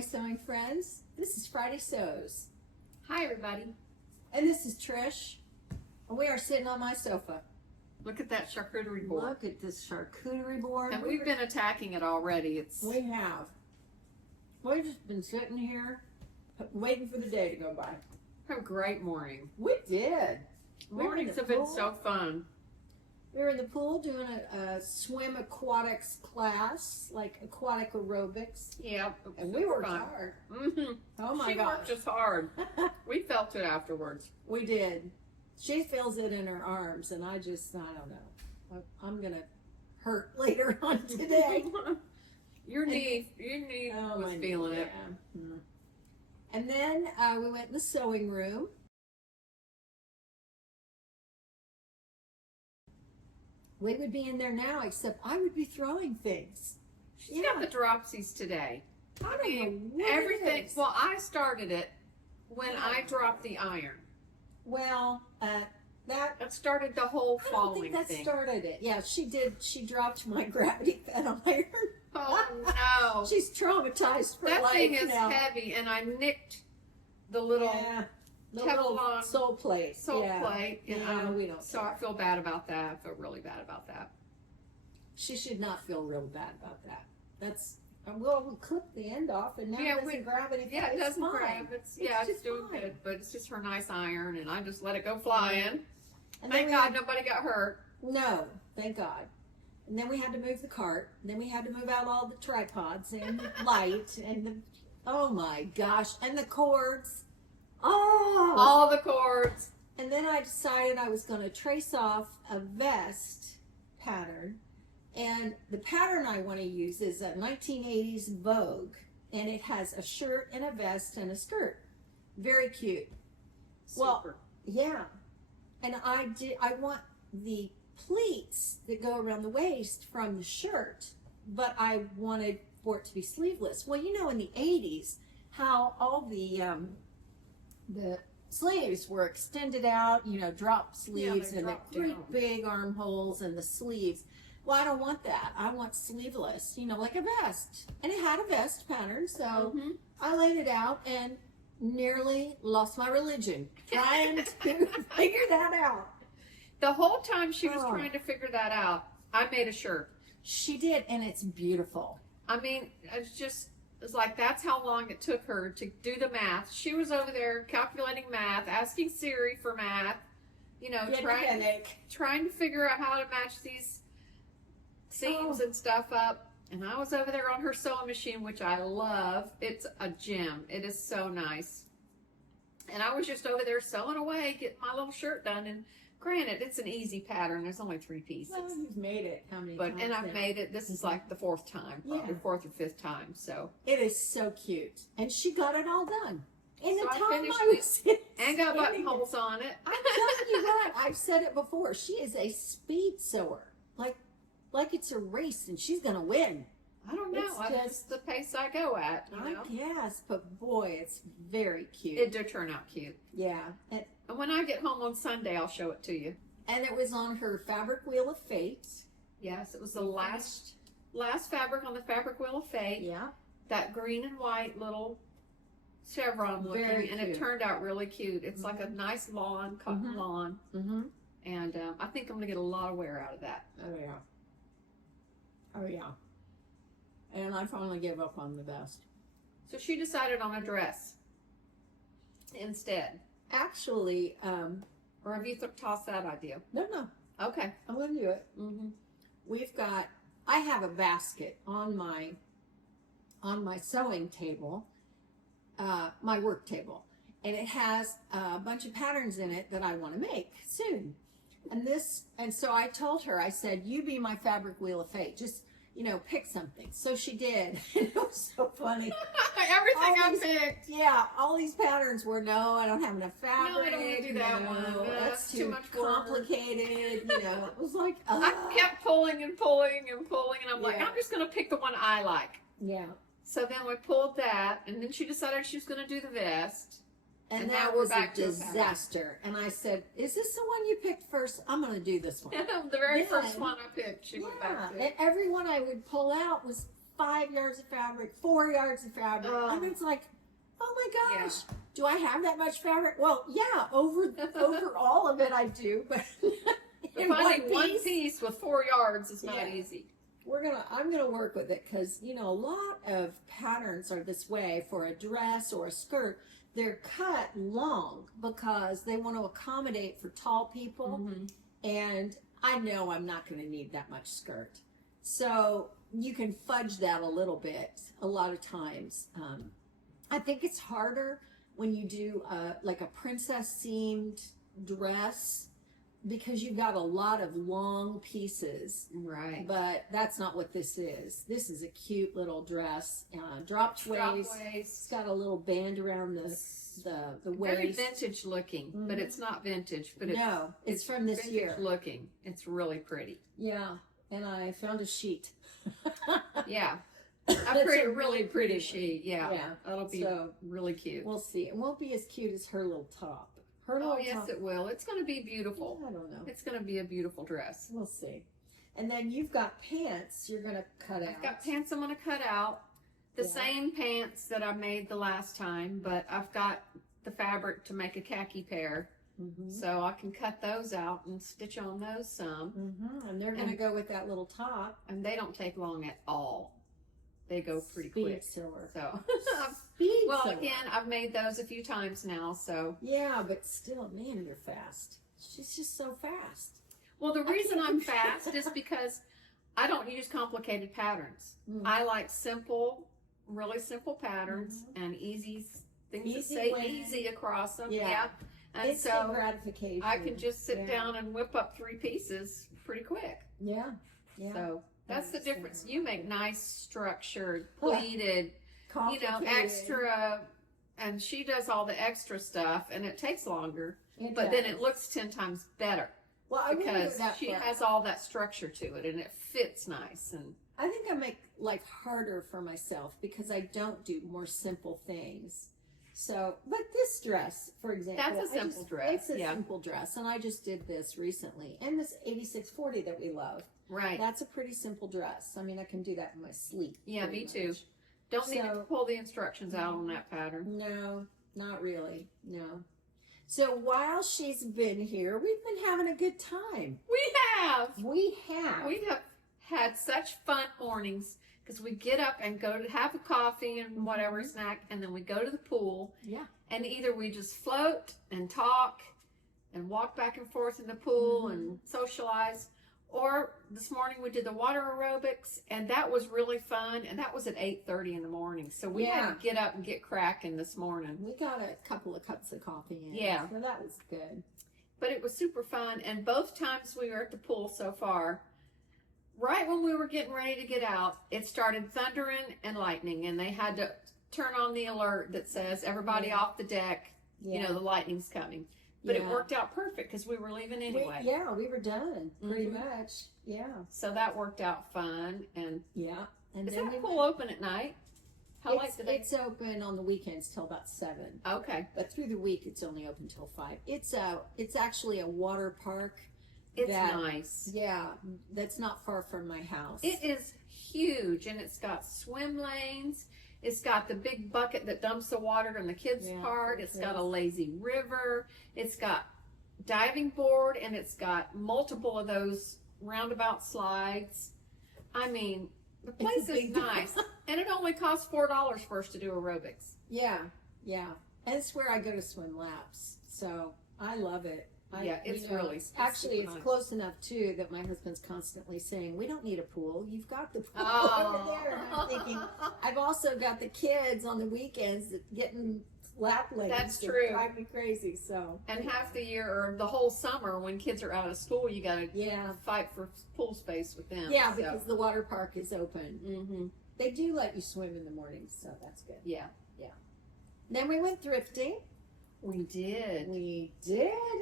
my sewing friends. This is Friday Sews. Hi, everybody. And this is Trish. And we are sitting on my sofa. Look at that charcuterie board. Look at this charcuterie board. And we've been attacking it already. We have. We've just been sitting here waiting for the day to go by. Have a great morning. We did. Mornings have been so fun. We were in the pool doing a swim aquatics class, like aquatic aerobics. Yeah. And we worked hard. Mm-hmm. Oh my She gosh. worked us hard. We felt it afterwards. We did. She feels it in her arms, and I don't know. I'm going to hurt later on today. Your knee was feeling it. Mm-hmm. And then we went in the sewing room. We would be in there now, except I would be throwing things. She's got the dropsies today. I don't know what everything. it is. Well, I started it when I dropped the iron. Well, that started the whole falling I don't think that thing. started it. Yeah, she did. She dropped my gravity fed iron. Oh no! She's traumatized for life That thing is now. heavy, and I nicked the little the Teflon little sole plate. plate. And we don't. So care. I feel bad about that. I feel really bad about that. She should not feel real bad about that. That's well, we clipped the end off, and now it doesn't gravity. Yeah, it doesn't fine. grab. It's doing fine. good, but it's just her nice iron, and I just let it go flying. And Thank God nobody got hurt. No, thank God. And then we had to move the cart. And then we had to move out all the tripods and the light and the, oh my gosh, and the cords. Oh! All the cords. And then I decided I was going to trace off a vest pattern. And the pattern I want to use is a 1980s Vogue. And it has a shirt and a vest and a skirt. Very cute. Super. Well, yeah. And I want the pleats that go around the waist from the shirt, but I wanted for it to be sleeveless. Well, you know, in the 80s, how all the sleeves were extended out, you know, drop sleeves and the great big armholes and the sleeves. Well, I don't want that. I want sleeveless, you know, like a vest. And it had a vest pattern, so I laid it out and nearly lost my religion trying to figure that out. The whole time she was trying to figure that out, I made a shirt. She did, and it's beautiful. I mean, it's like that's how long it took her to do the math. She was over there calculating math, asking Siri for math, you know, trying to figure out how to match these seams and stuff up. And I was over there on her sewing machine, which I love. It's a gem. It is so nice. And I was just over there sewing away, getting my little shirt done. And granted, it's an easy pattern. There's only 3 pieces. Well, you've made it how many times? And I've made it. This is like the 4th time, probably 4th or 5th time. So it is so cute. And she got it all done. In the time I was and got buttonholes on it. I'm telling you what, I've said it before. She is a speed sewer. Like it's a race and she's going to win. I don't know. That's the pace I go at, you know? Yes, but boy, it's very cute. It did turn out cute. Yeah. And when I get home on Sunday, I'll show it to you. And it was on her fabric wheel of fate. Yes, it was the last fabric on the fabric wheel of fate. Yeah. That green and white little chevron looking, and it turned out really cute. It's like a nice lawn, cotton lawn. Mm-hmm. And I think I'm going to get a lot of wear out of that. Oh, yeah. Oh, yeah. And I finally gave up on the vest. So she decided on a dress instead. Actually, or have you tossed that idea? No. Okay. I'm going to do it. Mm-hmm. I have a basket on my sewing table, my work table, and it has a bunch of patterns in it that I want to make soon. And so I told her, I said, you be my fabric wheel of fate. Just, you know, pick something. So she did. It was so funny. Everything I picked. Yeah, all these patterns were, no, I don't have enough fabric. No, I don't want to do that one. That's too much complicated. You know, it was like, I kept pulling and pulling and pulling, and I'm like, I'm just going to pick the one I like. Yeah. So then we pulled that, and then she decided she was going to do the vest. And that was a disaster. And I said, is this the one you picked first? I'm going to do this one. The very first one I picked, she went back to. And every one I would pull out was 5 yards of fabric, 4 yards of fabric. And it's like, oh my gosh, do I have that much fabric? Well, yeah, over all of it I do, but finding one piece with 4 yards is not easy. I'm gonna work with it because a lot of patterns are this way for a dress or a skirt. They're cut long because they want to accommodate for tall people, and I know I'm not going to need that much skirt, so you can fudge that a little bit. A lot of times, I think it's harder when you do like a princess themed dress, because you got a lot of long pieces. Right. But that's not what this is. This is a cute little dress. Dropped waist. It's got a little band around the waist. Very vintage looking, but it's not vintage. But it's from this year. Looking. It's really pretty. Yeah. And I found a sheet. Yeah. A really pretty sheet. Yeah. That'll be really cute. We'll see. It won't be as cute as her little top. Yes, it will. It's going to be beautiful. I don't know. It's going to be a beautiful dress. We'll see. And then you've got pants you're going to cut out. I've got pants I'm going to cut out. The same pants that I made the last time, but I've got the fabric to make a khaki pair. So I can cut those out and stitch on those some. And they're going to go with that little top. And they don't take long at all. They go pretty quick. Sewer. So, sewer. Again, I've made those a few times now, so. Yeah, but still, man, you're fast. She's just so fast. Well, the reason I'm fast is because I don't use complicated patterns. I like simple, really simple patterns and easy things that say easy across them. Yeah. And instant gratification. I can just sit down and whip up 3 pieces pretty quick. Yeah. So. That's the difference. You make nice, structured, pleated, extra, and she does all the extra stuff, and it takes longer, but then it looks 10 times better. Well, because she has all that structure to it, and it fits nice. And I think I make like harder for myself because I don't do more simple things. So, but this dress, for example, that's a simple dress. It's a simple dress, and I just did this recently, and this 8640 that we love. Right. That's a pretty simple dress. I mean, I can do that in my sleep. Yeah, me too. Don't need to pull the instructions out on that pattern. No, not really. No. So while she's been here, we've been having a good time. We have. We have had such fun mornings because we get up and go to have a coffee and whatever snack, and then we go to the pool. Yeah. And either we just float and talk and walk back and forth in the pool and socialize. Or this morning we did the water aerobics, and that was really fun, and that was at 8:30 in the morning. So we had to get up and get cracking this morning. We got a couple of cups of coffee in. Yeah. So that was good. But it was super fun, and both times we were at the pool so far, right when we were getting ready to get out, it started thundering and lightning, and they had to turn on the alert that says, everybody off the deck, the lightning's coming. But it worked out perfect because we were leaving anyway. We were done pretty much. Yeah. So that worked out fun. And and is then that pool open at night? How late did it's open on the weekends till about 7. Okay. But through the week it's only open till 5. It's actually a water park. It's nice. Yeah, that's not far from my house. It is huge, and it's got swim lanes. It's got the big bucket that dumps the water in the kids' part. It's got a lazy river. It's got diving board, and it's got multiple of those roundabout slides. I mean, the place is nice. And it only costs $4 for us to do aerobics. Yeah. And it's where I go to swim laps. So I love it. It's it's close enough too that my husband's constantly saying, we don't need a pool, you've got the pool over there. And I'm thinking, I've also got the kids on the weekends getting lap lanes. That's true. Drive me crazy. So and half the year or the whole summer when kids are out of school, you got to fight for pool space with them. Because the water park is open. They do let you swim in the mornings, so that's good. Yeah. Then we went thrifting. We did.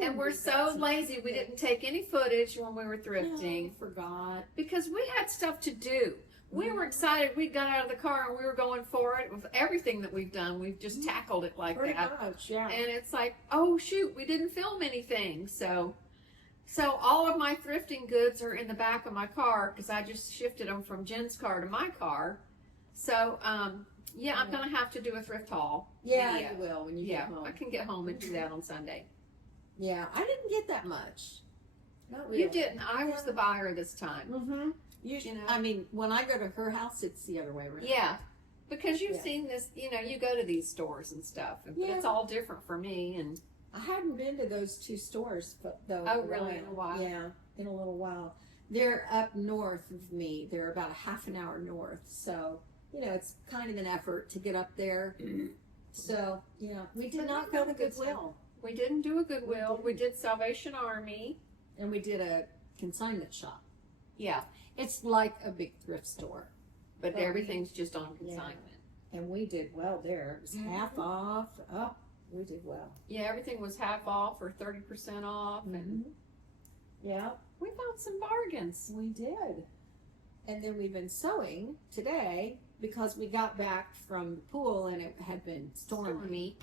And we're so lazy. We didn't take any footage when we were thrifting. No, forgot. Because we had stuff to do. We were excited. We got out of the car and we were going for it. With everything that we've done, we've just tackled it like Pretty that. Much, yeah. And it's like, oh shoot, we didn't film anything. So all of my thrifting goods are in the back of my car because I just shifted them from Jen's car to my car. So, yeah, I'm going to have to do a thrift haul. Yeah, video. you will when you get home. I can get home and do that on Sunday. Yeah, I didn't get that much. Not really. You didn't. I was the buyer this time. Mm-hmm. You know, I mean, when I go to her house, it's the other way around. Yeah, because you've seen this. You know, you go to these stores and stuff, but it's all different for me. And I hadn't been to those two stores, though. Oh, really? In a while. Yeah, in a little while. They're up north of me. They're about a half an hour north, so you know it's kind of an effort to get up there. So we did not go to Goodwill. We didn't do a Goodwill. We did Salvation Army, and we did a consignment shop. Yeah, it's like a big thrift store, but everything's just on consignment. Yeah. And we did well there. It was half off. Oh, we did well. Yeah, everything was half off or 30% off, and yeah, we found some bargains. We did. And then we've been sewing today because we got back from the pool and it had been stormy.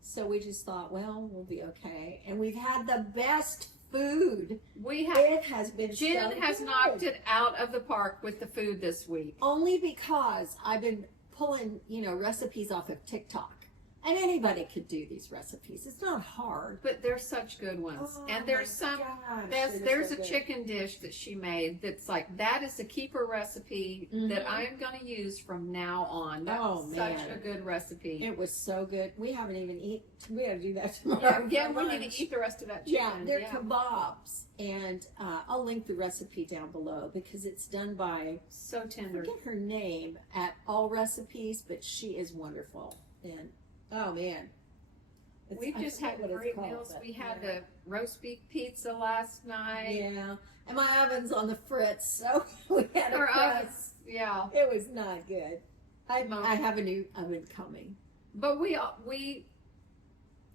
So we just thought, well, we'll be okay. And we've had the best food. It has been Jen so has good. knocked it out of the park with the food this week. Only because I've been pulling, recipes off of TikTok. And anybody could do these recipes. It's not hard. But they're such good ones. Oh, and there's some, there's a chicken dish that she made that's like, that is a keeper recipe that I'm going to use from now on. That's such a good recipe. It was so good. We haven't even eaten. We got to do that tomorrow. Yeah, we need to eat the rest of that chicken. Yeah, they're kebabs. And I'll link the recipe down below because it's done by, so tender. I forget her name at All Recipes, but she is wonderful. And oh man, We just had great meals. We had the roast beef pizza last night. Yeah, and my oven's on the fritz, so we had a Our press. ovens, yeah. It was not good. I have a new oven coming. But we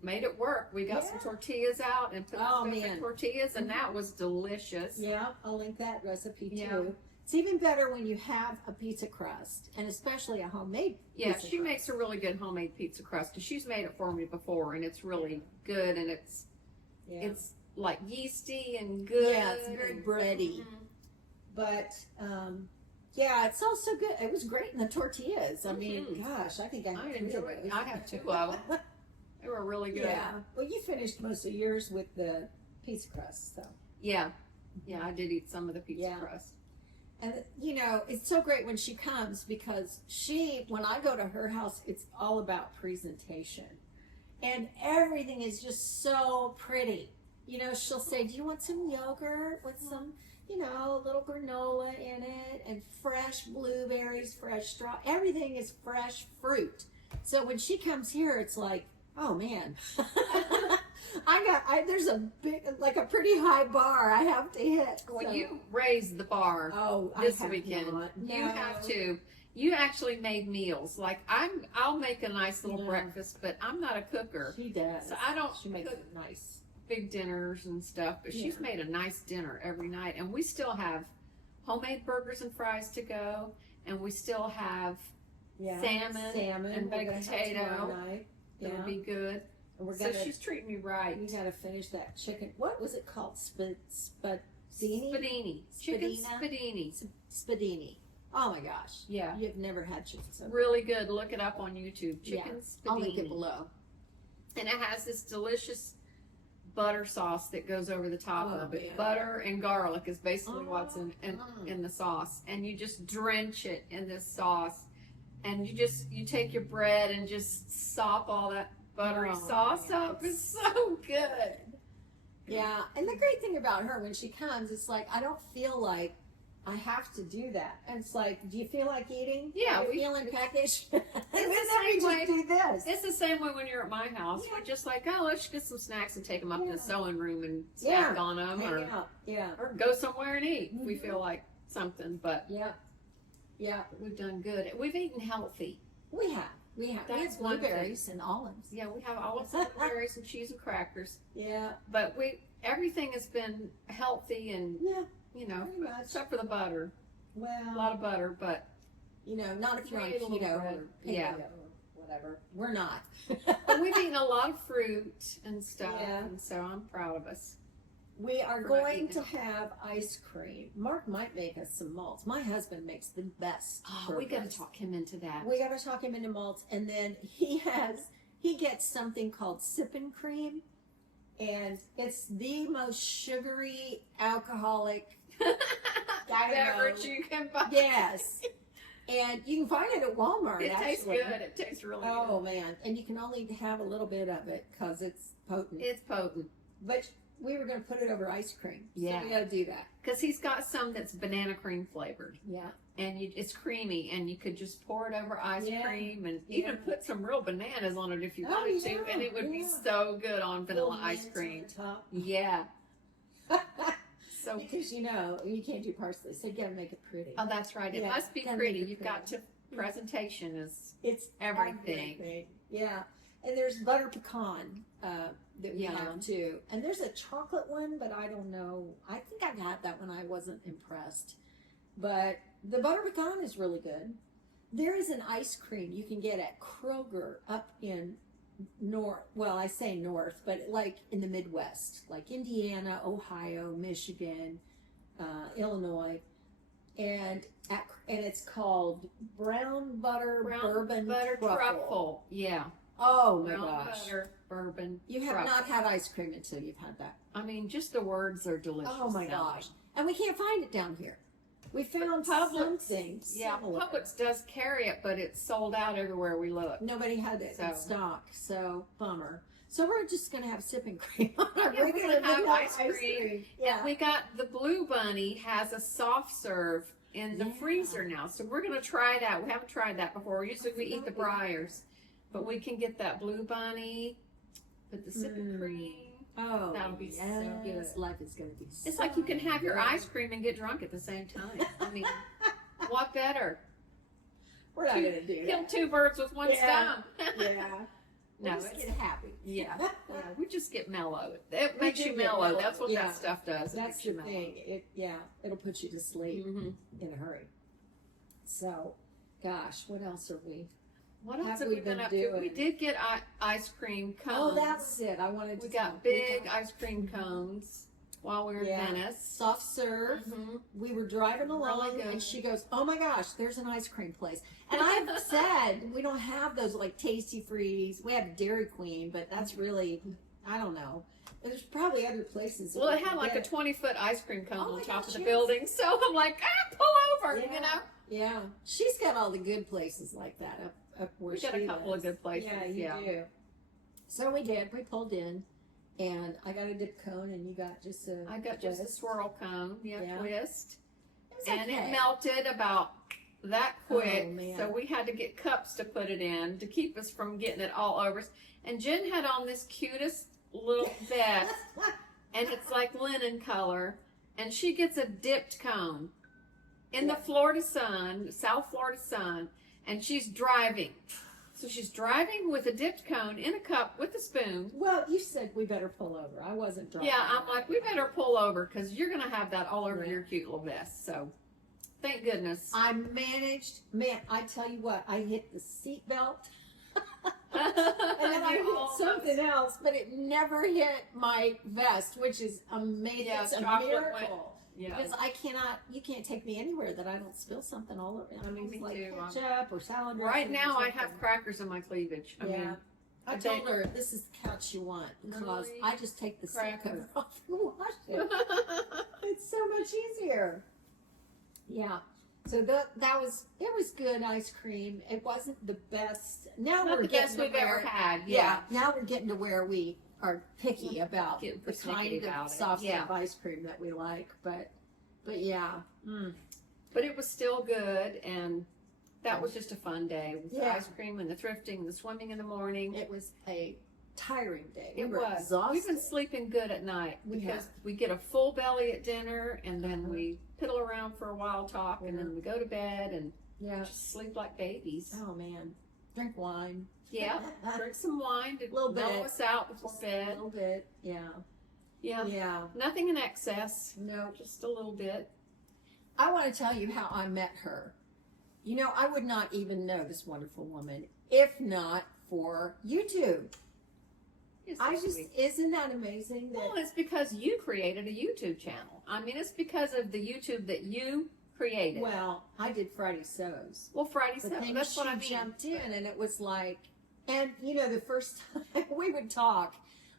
made it work. We got some tortillas out and put the tortillas, and that was delicious. Yeah, I'll link that recipe too. Yeah. It's even better when you have a pizza crust, and especially a homemade pizza she crust. makes a really good homemade pizza crust. She's made it for me before, and it's really good, and it's like yeasty and good. Yeah, it's very bready. But it's also good. It was great in the tortillas. I mean, gosh, I think I enjoyed it. I have 2 of them. They were really good. Yeah. Well, you finished most of yours with the pizza crust, so. Yeah, I did eat some of the pizza crust. And, it's so great when she comes because when I go to her house, it's all about presentation. And everything is just so pretty. She'll say, do you want some yogurt with some, a little granola in it and fresh blueberries, fresh straw. Everything is fresh fruit. So when she comes here, it's like, oh man. There's a pretty high bar I have to hit. Well, you raised the bar this weekend. Not. You have to. You actually made meals. Like I'll make a nice little breakfast, but I'm not a cooker. She does. So I don't. She makes cook it nice. Big dinners and stuff, but she's made a nice dinner every night, and we still have homemade burgers and fries to go, and we still have salmon and baked potato. That'll be good. So she's treating me right. We got to finish that chicken. What was it called? Spadini? Chicken spadini. Spadini. Oh my gosh. Yeah. You've never had chicken spadini. Really good. Look it up on YouTube. Chicken spadini. I'll link it below. And it has this delicious butter sauce that goes over the top of it. Butter and garlic is basically what's in the sauce. And you just drench it in this sauce. And you take your bread and just sop all that buttery sauce up. It's so good. Yeah, and the great thing about her when she comes, it's like I don't feel like I have to do that. And it's like, do you feel like eating? Yeah, we feeling packaged. It's the same way. Do this. It's the same way when you're at my house. We're just like, let's get some snacks and take them up to the sewing room and snack on them, or go somewhere and eat if we feel like something. But we've done good. We've eaten healthy. We have. We have blueberries and olives. Yeah, we have olives and blueberries and cheese and crackers. Yeah. But everything has been healthy and, except for the butter. Well. A lot of butter, but. Not if you're on keto or paleo or whatever. We're not. But we've eaten a lot of fruit and stuff, and so I'm proud of us. We are For going right to now. have ice cream. Mark might make us some malts. My husband makes the best. Oh, we got burgers. to talk him into that. We got to talk him into malts, and then he gets something called sipping cream, and it's the most sugary, alcoholic beverage you can buy. Yes, and you can find it at Walmart. It tastes actually. good. It tastes really Oh good. man, and you can only have a little bit of it because it's potent. It's potent. But we were going to put it over ice cream. Yeah. So we got to do that. Because he's got some that's banana cream flavored. Yeah. And it's creamy, and you could just pour it over ice Yeah. cream and Yeah. even put some real bananas on it if you Oh, wanted yeah, to, and it would be yeah. so good on vanilla Little ice mint cream. on the top. Yeah. So, Because you can't do parsley, so you got to make it pretty. oh, that's right. It Yeah, must be gotta pretty. make it You've got to, presentation is It's everything. Yeah, and there's butter pecan that we Yeah. have too, and there's a chocolate one, but I don't know. I think I've had that one. I wasn't impressed, but the butter pecan is really good. There is an ice cream you can get at Kroger up in north. Well, I say north, but like in the Midwest, like Indiana, Ohio, Michigan, Illinois, and it's called brown butter bourbon butter truffle. truffle. Yeah. Oh my Brown gosh! butter bourbon. You have truffle. not had ice cream until you've had that. I mean, just the words are delicious. Oh my gosh! And we can't find it down here. We found Publix, something Yeah, similar. Publix does carry it, but it's sold out everywhere we look. Nobody had it in So. stock, so bummer. So we're just gonna have sipping cream on our Yeah, we're regular gonna have vanilla ice cream. Yeah. And we got the Blue Bunny has a soft serve in the Yeah. freezer now, so we're gonna try that. We haven't tried that before. Usually we eat the Briars, but we can get that Blue Bunny with the sipping cream. Oh, That'll be so yes, good. Life is gonna be. It's so like you can have your good. ice cream and get drunk at the same time. I mean, what better? We're not gonna do Kill that. two birds with one Yeah. stone. Yeah. No, We'll just it's- get happy. Yeah, yeah, we just get mellow. It We makes do you get mellow. mellow, That's what yeah. that stuff does. It That's makes you the mellow. thing. It'll put you to sleep Mhm. in a hurry. So, gosh, what else are we? What else Have have we we been been up to? We doing? did get ice cream cones. Oh, that's it. I wanted to. We got big ice cream cones while we were Yeah. in Venice. soft serve. Mm-hmm. We were driving along, good. and she goes, "Oh my gosh, there's an ice cream place." And I've said we don't have those like Tasty Freeze. We have Dairy Queen, but that's really, I don't know. There's probably other places. that Well, we it had can like a get it. 20-foot ice cream cone Oh on my top gosh, of the yes. building. So I'm like, pull over, Yeah. you know. Yeah, she's got all the good places like that up where We got she a couple of lives. good places. Yeah, you do. So we did. We pulled in, and I got a dip cone, and you got just a. I got just a twist. swirl cone, Yeah. twist. It was And okay. it melted about that quick, Oh, man. so we had to get cups to put it in to keep us from getting it all over. And Jen had on this cutest little vest, and it's like linen color, and she gets a dipped cone in the Yeah. Florida sun, South Florida sun, and she's driving. So she's driving with a dipped cone in a cup with a spoon. Well, you said we better pull over. I wasn't driving. Yeah, I'm like, we better pull over because you're going to have that all over Yeah. your cute little vest. So, thank goodness. I managed, man, I tell you what, I hit the seat belt and and then I hit something else, but it never hit my vest, which is amazing. Yeah, it's a chocolate went- miracle. Yeah. Because you can't take me anywhere that I don't spill something all over. I mean, Me like too. ketchup or salad Right dressing or now, I something. have crackers in my cleavage. I Yeah. mean, I they- told her this is the couch you want because Really? I just take the seat Cracker. cover off and wash it. It's so much easier. Yeah. So that was good ice cream. It wasn't the best. Now not we're the best getting we've to ever where, had. yeah. Now we're getting to where we are picky about Getting the persnickety kind about of it. soft Yeah. serve ice cream that we like. But yeah. Mm. But it was still good, and that was just a fun day with the Yeah. ice cream and the thrifting, the swimming in the morning. It was a tiring day. It we were was. exhausted. We've been sleeping good at night We because have. we get a full belly at dinner, and then Uh-huh. we piddle around for a while, talk, and then we go to bed and Yeah. just sleep like babies. Oh man. Drink wine. Yeah, drink some wine to Little bit. mellow us out before A bed. little bit. Yeah. Yeah, Yeah. nothing in excess, No. just a little bit. I want to tell you how I met her. You know, I would not even know this wonderful woman if not for YouTube. isn't that amazing? That, well, it's because you created a YouTube channel. I mean, it's because of the YouTube that you created. well, I did Friday Sews. Well, Friday But Sews, then that's what I mean. she jumped in, and it was like, and the first time we would talk,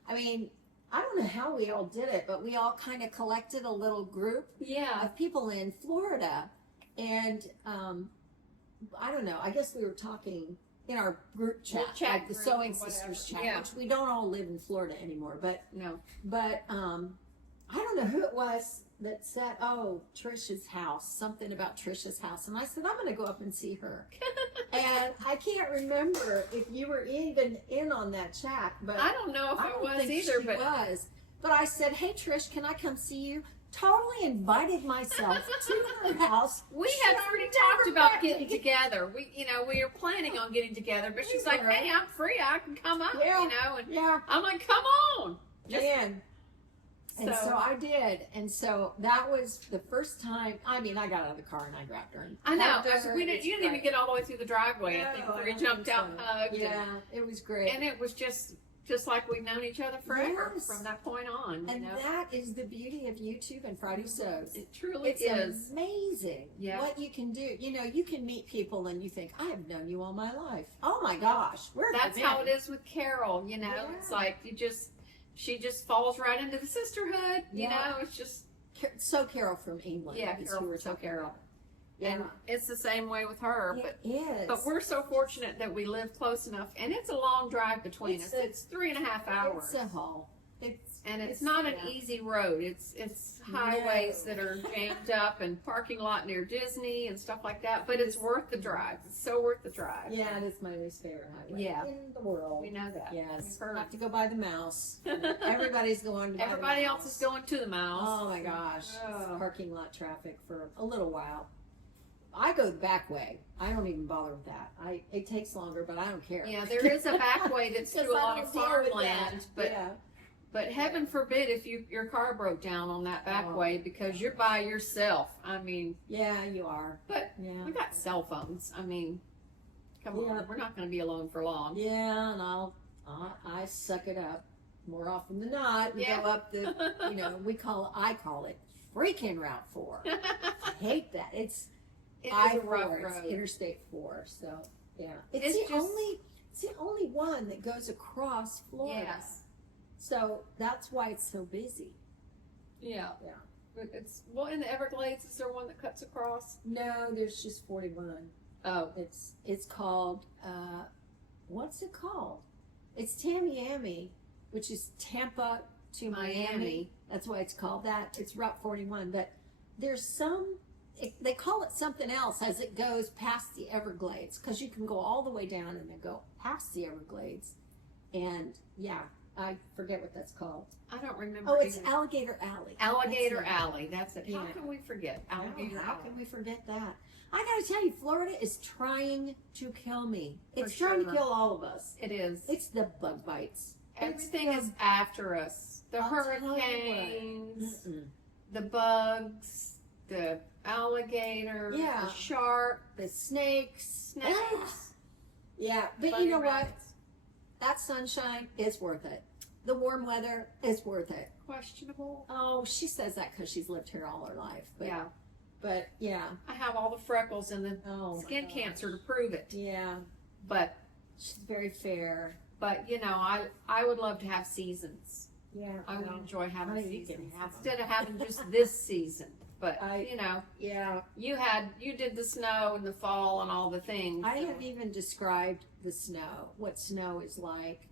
I mean, I don't know how we all did it, but we all kind of collected a little group Yeah. of people in Florida, and I don't know. I guess we were talking in our group chat, like the group Sewing or whatever. Sisters chat, Yeah. which we don't all live in Florida anymore, but No. I don't know who it was that said, "Oh, Trish's house," something about Trish's house, and I said, "I'm going to go up and see her." And I can't remember if you were even in on that chat, but I don't know if I I don't was think either, she but was. But I said, "Hey, Trish, can I come see you?" Totally invited myself to her house. we She had had already never talked about met getting me. together. We were planning on getting together, but she's We like, were. "Hey, I'm free. I can come up." Yeah. And Yeah, I'm like, "Come on." Just- man. And so I did, and so that was the first time. I mean, I got out of the car and I grabbed her. And I know. hugged her, You and it's didn't even great. get all the way through the driveway. I think No, I we don't jumped think out and so. hugged. Yeah, it was great. And it was just like we've known each other forever Yes. from that point on. And you know? that is the beauty of YouTube and Friday Sews. It truly It's is. amazing Yeah. what you can do. You can meet people and you think, I have known you all my life. Oh my gosh, where have That's you how been? it is with Carol. It's Yeah. like she just falls right into the sisterhood. Yeah. It's just So Carol from England. Yeah, is Carol who we're from talking Carol. about. Yeah, and it's the same way with her. it is. But we're so fortunate that we live close enough, and it's a long drive between It's us. a- It's 3.5 hours. It's a haul. And it's not an yeah. easy road. It's highways that are jammed up and parking lot near Disney and stuff like that. But it's worth the drive. It's so worth the drive. Yeah, it is my least favorite highway Yeah. in the world. We know that. Yes, We've heard. have to go by the mouse. Everybody's going to buy Everybody the else mouse. is going to the mouse. Oh my gosh, Oh. parking lot traffic for a little while. I go the back way. I don't even bother with that. It takes longer, but I don't care. Yeah, there is a back way that's Because through a I lot don't of deal with farmland, that. but yeah. but heaven forbid if your car broke down on that back Oh. way because you're by yourself. I mean, Yeah, you are. but Yeah. we got cell phones. I mean, come Yeah. on, we're not going to be alone for long. Yeah, and I suck it up more often than not and Yeah. go up the, I call it freaking Route 4. I hate that. It's It is a I-4, rough it's road. Interstate 4. So yeah, It's it's just- the only one that goes across Florida. Yes. So that's why it's so busy. Yeah. Yeah. But it's in the Everglades. Is there one that cuts across? No, there's just 41. Oh, It's called what's it called? It's Tamiami, which is Tampa to Miami. That's why it's called that. It's Route 41, but there's they call it something else as it goes past the Everglades, because you can go all the way down and then go past the Everglades. And yeah, I forget what that's called. I don't remember. Oh, it's either. Alligator Alley. Alligator That's it. Alley. That's it. How Yeah. can we forget Alligator How Alley? can we forget that? I gotta tell you, Florida is trying to kill me. For It's trying to sure. kill all of us. It is. It's the bug bites. Everything It's is after us. The I'll tell you what. hurricanes, Mm-mm. the bugs, the alligator, Yeah. the shark, The snakes. snakes. Yeah, but bunny you know what? rabbits. That sunshine is worth it. The warm weather is worth it. Questionable. Oh, she says that because she's lived here all her life. But, Yeah. But yeah. I have all the freckles and the Oh. my skin gosh. cancer to prove it. Yeah. But She's very fair. I would love to have seasons. Yeah. I would well, enjoy having I think you seasons can have 'em. instead of having just this season. But Yeah. you did the snow in the fall and all the things. I so- have even described the snow, what snow is like,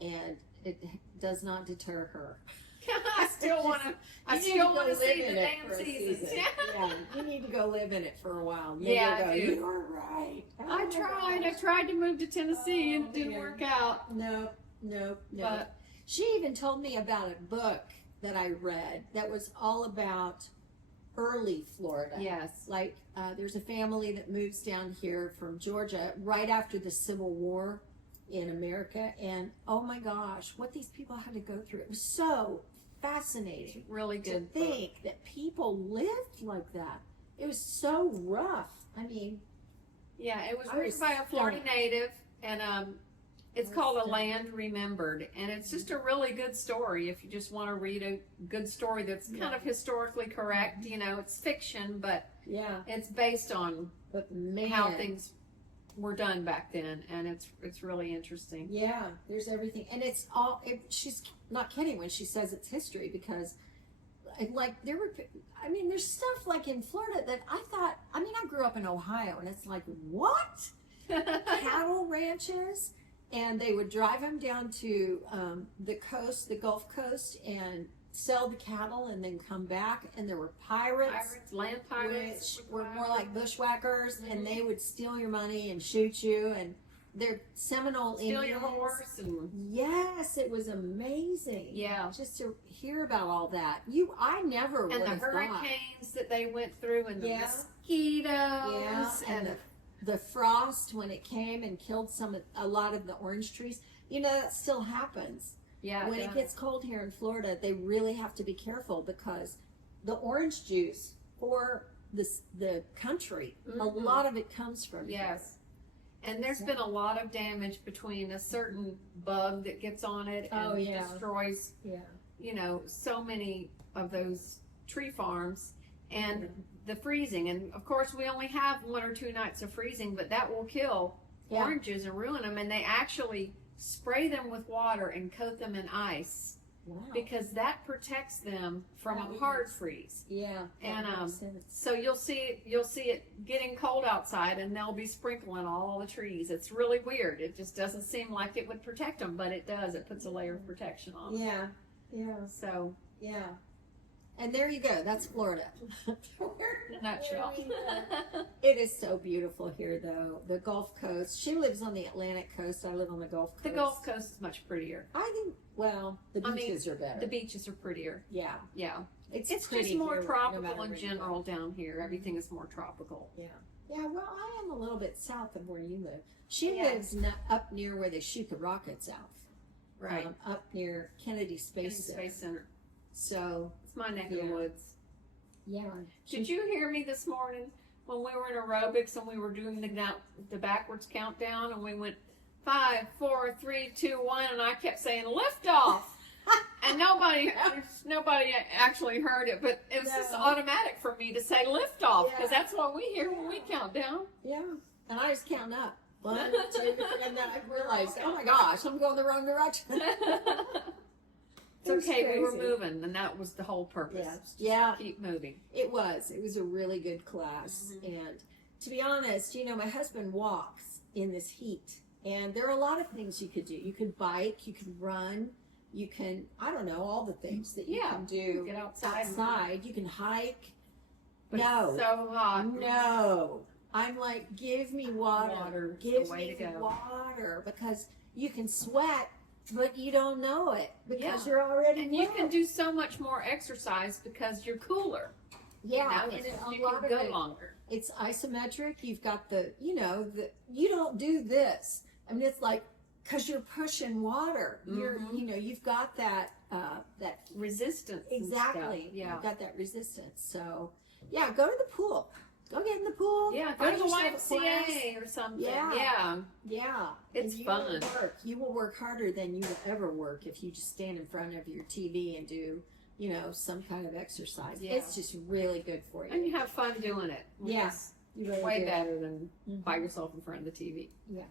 and it does not deter her. I still want to. I You need still go want to live see in the it damn for a seasons. season. Yeah. Yeah, you need to go live in it for a while. And Yeah, then I you'll do. go, you're right. Oh I my tried. I gosh. tried to move to Tennessee and it didn't man. work out. No. But She even told me about a book that I read that was all about early Florida. yes, Like, there's a family that moves down here from Georgia right after the Civil War in America, and oh my gosh, what these people had to go through. It was so fascinating really to good. think that people lived like that. It was so rough. I mean, Yeah, it was I written was by a Florida stunned. native, and It's called A Land Remembered, and it's just a really good story if you just want to read a good story that's kind of historically correct. You know, it's fiction, but it's based on how things were done back then, and it's really interesting. Yeah, there's everything, and it's all. She's not kidding when she says it's history, because like there's stuff like in Florida that I thought. I mean, I grew up in Ohio, and it's like, what? Cattle ranches. And they would drive them down to the coast, the Gulf Coast, and sell the cattle, and then come back. And there were pirates, land pirates, which were more like bushwhackers, and they would steal your money and shoot you. And they're Seminole Indians. Steal your horse. And yes, it was amazing. Yeah, just to hear about all that. I never would have thought. And the hurricanes that they went through, and the mosquitoes, and the frost when it came and killed a lot of the orange trees. You know, that still happens. Yeah. When it gets cold here in Florida, they really have to be careful, because the orange juice for the country, a lot of it comes from here. And there's been a lot of damage between a certain bug that gets on it and destroys, you know, so many of those tree farms, and the freezing. And of course, we only have 1 or 2 nights of freezing, but that will kill oranges and ruin them. And they actually spray them with water and coat them in ice, because that protects them from a hard freeze. And so you'll see it getting cold outside, and they'll be sprinkling all the trees. It's really weird. It just doesn't seem like it would protect them, but it does. It puts a layer of protection on them. So and there you go. That's Florida. In a nutshell. It is so beautiful here, though. The Gulf Coast. She lives on the Atlantic coast. I live on the Gulf Coast. The Gulf Coast is much prettier. I think, well, the beaches are better. The beaches are prettier. Yeah. It's just more tropical in general down here. Everything is more tropical. Yeah, well, I am a little bit south of where you live. She lives up near where they shoot the rockets out. Right. Up near Kennedy Space Center. So it's my neck of the woods. Yeah. Did you hear me this morning when we were in aerobics and we were doing the backwards countdown, and we went 5, 4, 3, 2, 1, and I kept saying lift off, and nobody actually heard it, but it was just automatic for me to say lift off, because that's what we hear when we count down. Yeah. And I just count up 1, 2, and then I realized, oh my gosh, I'm going the wrong direction. It's okay, we were moving, and that was the whole purpose. Keep moving. It was a really good class. And to be honest, you know, my husband walks in this heat, and there are a lot of things you could do. You could bike, you could run, you can, I don't know, all the things that you can do. Get outside. You can hike. But it's so hot. No. I'm like, give me water. Give me water, because you can sweat, but you don't know it, because you're already and you can do so much more exercise because you're cooler. Yeah, you can go longer. It's isometric. You've got you don't do this. I mean, it's like, because you're pushing water. You've got that resistance. Exactly. You've got that resistance. So, go to the pool. Go get in the pool. Yeah, go to the YMCA or something. Yeah. It's fun. You will work harder than you will ever work if you just stand in front of your TV and do, some kind of exercise. Yeah. It's just really good for you. And you have fun doing it. Yes. Really way better than by yourself in front of the TV. Yeah.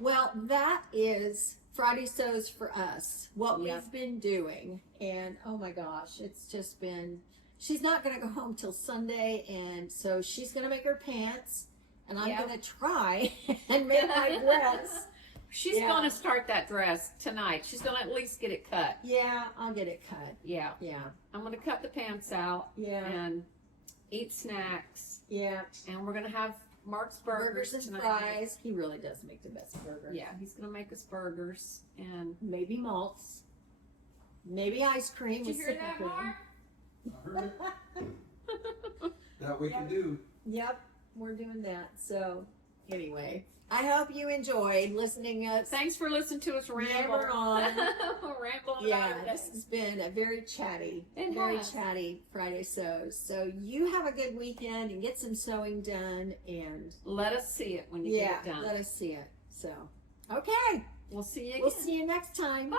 Well, that is Friday Sews for us. What we've been doing. And, oh my gosh, it's just been... She's not going to go home till Sunday, and so she's going to make her pants, and I'm going to try and make my dress. She's going to start that dress tonight. She's going to at least get it cut. Yeah, I'll get it cut. Yeah. I'm going to cut the pants out and eat snacks. Yeah. And we're going to have Mark's burgers and fries. He really does make the best burgers. Yeah, he's going to make us burgers and maybe malts, maybe ice cream. Did you hear that, Mark? That we can do. Yep, we're doing that. So, anyway, I hope you enjoyed listening. Thanks for listening to us ramble on. Rambling on. This has been a very chatty Friday Sews. So you have a good weekend and get some sewing done, and let us see it when you get it done. Let us see it. So, okay. We'll see you again. We'll see you next time. Bye.